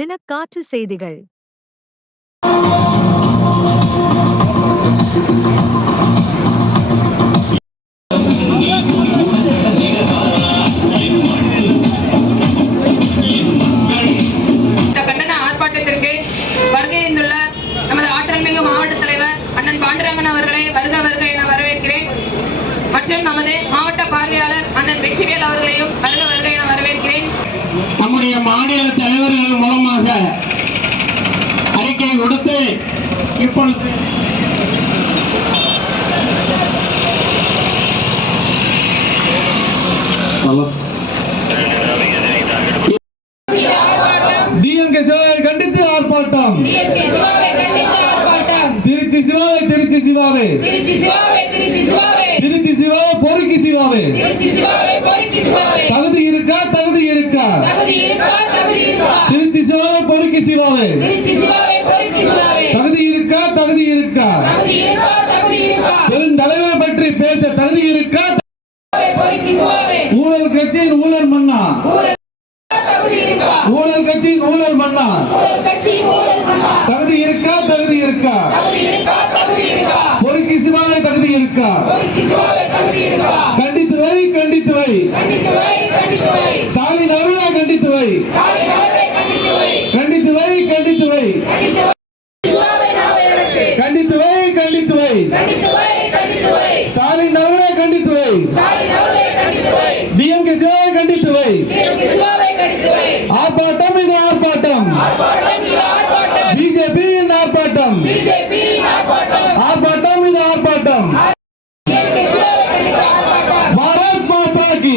தினக்காற்று செய்திகள். கண்டன ஆர்ப்பாட்டத்திற்கு வருகைந்துள்ள நமது ஆற்றல் மிகு மாவட்ட தலைவர் அண்ணன் பாண்டுரங்கன் அவர்களை வருக வருக என வரவேற்கிறேன். மற்றும் நமது மாவட்ட பார்வையாளர் அண்ணன் வெற்றிவேல் அவர்களையும் வருக வருக என வரவேற்கிறேன். நம்முடைய மாநில தலைவர்கள் மூலமாக அறிக்கை கொடுத்து இப்பொழுது கண்டித்து ஆர்ப்பாட்டம். திருச்சி சிவாவே, திருச்சி சிவாவே, திருச்சி சிவாவே, பொறுக்கி சிவாவே. தகுதி இருக்கா, தகுதி இருக்கா? திருச்சி சிவாவே, பொறுக்கி சிவாவே. தகுதி இருக்கா, தகுதி இருக்கா? பெருந்தலைவரை பற்றி பேச தகுதி இருக்கா? ஊழல் கட்சியின் ஊழல் மன்னா, ஊழல் கட்சியின் ஊழல் மன்னா. தகுதி இருக்கா, தகுதி இருக்கா? பொறுக்கி சிவாவே தகுதி இருக்கா? கண்டித்து வை, கண்டித்து வை. ஸ்டாலின் அவர்களா கண்டித்து வை, கண்டித்து வை, கண்டித்து வை, கண்டித்து வை, கண்டித்து வை. ஸ்டாலின் அவர்களே கண்டித்து வை, டிஎம்கே சிவாவை கண்டித்து வை. ஆர்ப்பாட்டம் இது ஆர்ப்பாட்டம், பிஜேபி இந்த ஆர்ப்பாட்டம், ஆர்ப்பாட்டம் இது ஆர்ப்பாட்டம். பாரத் மாதா கி